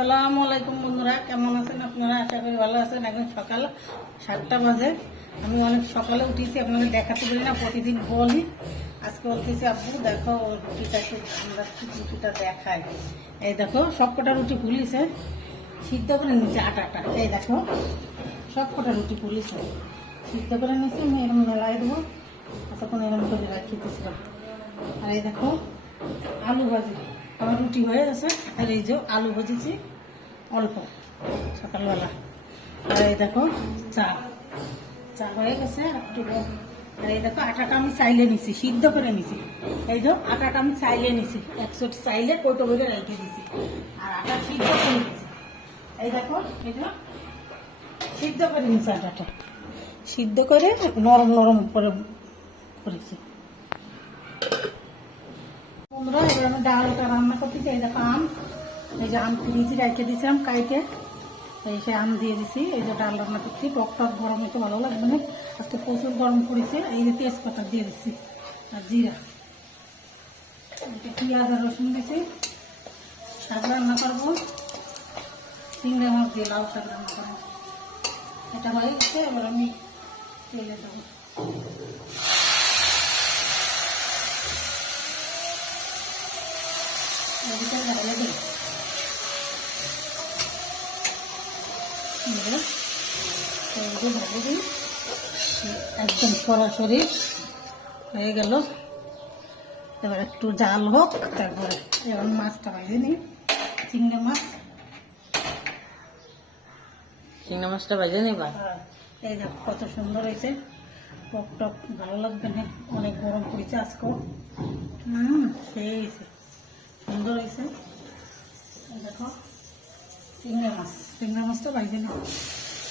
আসসালামু আলাইকুম বন্ধুরা, কেমন আছেন আপনারা? আশা করি ভালো আছেন। এখন সকাল 7টা বাজে। আমি অনেক সকালে উঠেছি, আপনাদের দেখাতে পারি না, প্রতিদিন বলি। আজকে বলতেছি আব্বু দেখো রুটিটা একটু, আমরা রুটিটা দেখাই। এই দেখো সবকটা রুটি ফুলিছে, সিদ্ধ করে নিচ্ছে আটাটা। এই দেখো সবকটা রুটি ফুলিছে, সিদ্ধ করে নিচ্ছি। আমি এরকম মেলাই দেবো, তখন এরকম করে রাখিতেছিলাম। আর এই দেখো আলু ভাজি, আমার রুটি হয়ে গেছে। আর এই যে আলু ভেজেছি অল্প সকালবেলা। আর এই দেখো চা চা হয়ে গেছে একটু। আর এই দেখো আটাটা আমি চাইলে নিছি, সিদ্ধ করে নিছি। এই যে আটাটা আমি চাইলে নিছি, 100 চাইলে কৌটো করে রেখে দিছি। আর আটা সিদ্ধ করে নিছি। এই দেখো এই যে সিদ্ধ করে নিছি, আটাটা সিদ্ধ করে নরম নরম করে করেছি। বন্ধুরা এবার আমি ডালটা রান্না করতেছি। এই দেখো আম, এই যে আম ফ্রিজে রেখে দিয়েছিলাম কাইটে, এই সে আম দিয়ে দিছি। এই যে ডাল রান্না করছি, টক টক গরম একটু ভালো লাগবে না, আজকে প্রচুর গরম পড়েছে। এই যে তেজপাতা দিয়ে দিচ্ছি আর জিরা, পেঁয়াজ আর রসুন দিয়েছি। শাক রান্না করবো, চিংড়ি মাছ দিয়ে লাউ শাক রান্না করবো। এটা হয়ে গেছে, এবার আমি তেলে দেবো। একদম সরাসরি হয়ে গেল। এবার একটু জাল হোক, তারপরে এবার মাছটা ভেজে নিই। চিংড়ি মাছটা ভেজে নিবা। এই দেখো কত সুন্দর হয়েছে, টক টক ভালো লাগবে না, অনেক গরম পড়েছে আজকেও। সেই হয়েছে, সুন্দর হয়েছে। দেখো চিংড়ি মাছটা ভাজে না,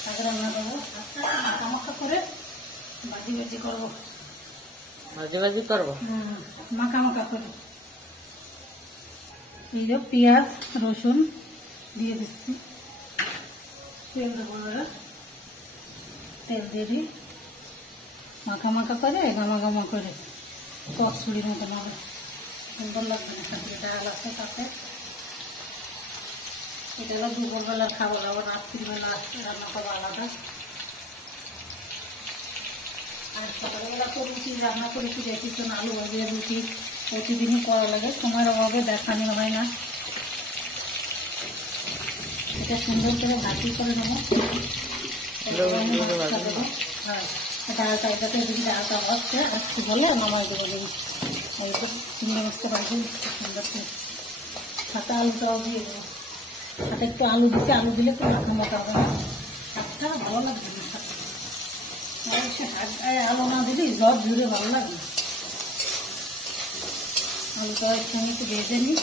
তাকে রান্না করবো। মাখা মাখা করে ভাজি করবো, মাখা মাখা করে। এই যে পেঁয়াজ রসুন দিয়ে দিচ্ছি, তেল দেবো, তেল দিয়ে দিই, মাখা মাখা করে গামা গামা করে কচুরির মতন হবে, সুন্দর লাগবে। ডাল আছে তাতে, এটা হলো দুপুরবেলার খাবার, আবার রাত্রিবেলা রান্না করা আলাদা। আর সকালবেলা তো রুটি রান্না করেছি, দেখেছেন আলু ভাজা রুটি প্রতিদিনই করা লাগে, সময়ের অভাবে দেখানো হয় না। এটা সুন্দর করে ভাজি করে নেবো। হ্যাঁ, ডালটা এটাতে যদি ডালটা ভাজছে একটু বলে নামাই দেবো। এই তো চিংড়ি মাছটা ভাজি সুন্দর করে, সাথে আলুটাও দিয়ে দেবো। সাথে একটু আলু দিতে, আলু দিলে তো মাখা মাখা হবে না, শাকটা ভালো লাগবে না। শাক আলু না দিলে জল জুড়ে ভালো লাগবে। আলুটা একসঙ্গে একটু ভেজে নিই,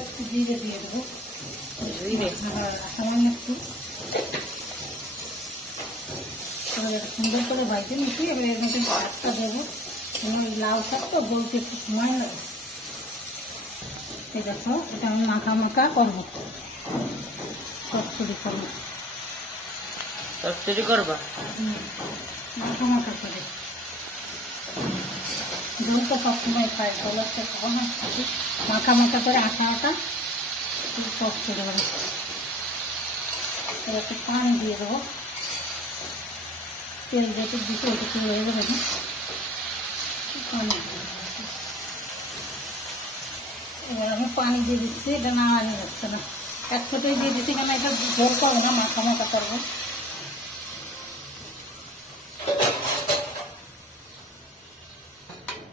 একটু জিরে দিয়ে দেবো, সামান্য একটু সুন্দর করে ভাজে নিচ্ছি। এবার এর মধ্যে শাকটা দেবো, লাউ শাক তো বলতে একটু সময় লাগে। এই দেখো এটা আমি মাখা মাখা করবো, চচ্চড়ি করবো, মাখা মাখা করে। দুধ তো সবসময় খাই, কলারটা খাওয়া না, মাখা মাখা করে আটা চচ্চড়ি হবে। এবার একটু পানি দিয়ে দেবো, তেল যেটু দিতে একটু হয়ে যাবে না, পানি দিয়ে। এবার আমি পানি দিয়ে দিচ্ছি, এটা নাড়ানো যাচ্ছে না, একসাথে দিয়ে দিচ্ছি, কেন এটা ঝোল করবো না, মাখা মাখা করবো।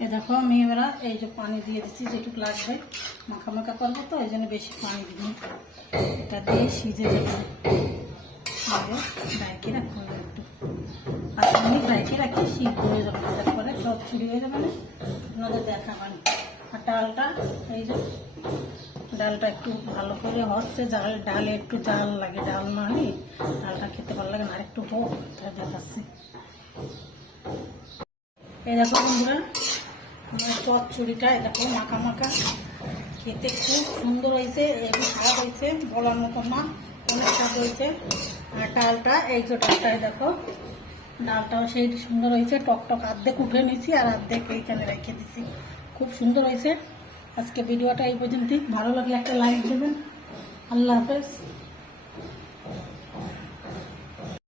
এ দেখো আমি এবার এই যে পানি দিয়ে দিচ্ছি, যেটুকু লাগবে, মাখা মাখা করবো তো এই জন্য বেশি পানি দিই। এটা দিয়ে সিজে যাবে, ঢাকি রাখতে হবে একটু 5 মিনিট ঢাকি রাখি, সিদ্ধ হয়ে যাবে, তারপরে চচ্চড়ি হয়ে যাবে না, আপনাদের দেখাবেন। আর ডালটা এই যে ডালটা একটু ভালো করে হচ্ছে, ডালে একটু জাল লাগে, ডাল না হলে ডালটা খেতে ভালো লাগে না, আর একটু হোক তাই দেখাচ্ছি। এই দেখো বন্ধুরা আমার চচ্চড়িটা, এই দেখো মাখা মাখা, খেতে খুব সুন্দর হয়েছে, একটু স্বাদ হয়েছে বলার মতো না, অনেক স্বাদ হয়েছে। আর ডালটা এই যে ডালটাই দেখো, ডালটাও সেই সুন্দর হয়েছে, টক টক। অর্ধেক উঠে নিচ্ছি আর অর্ধেক এইখানে রেখে দিচ্ছি, খুব সুন্দর হয়েছে। আজকে ভিডিওটা এই পর্যন্তই। ভালো লাগলে একটা লাইক দেবেন। আল্লাহ হাফেজ।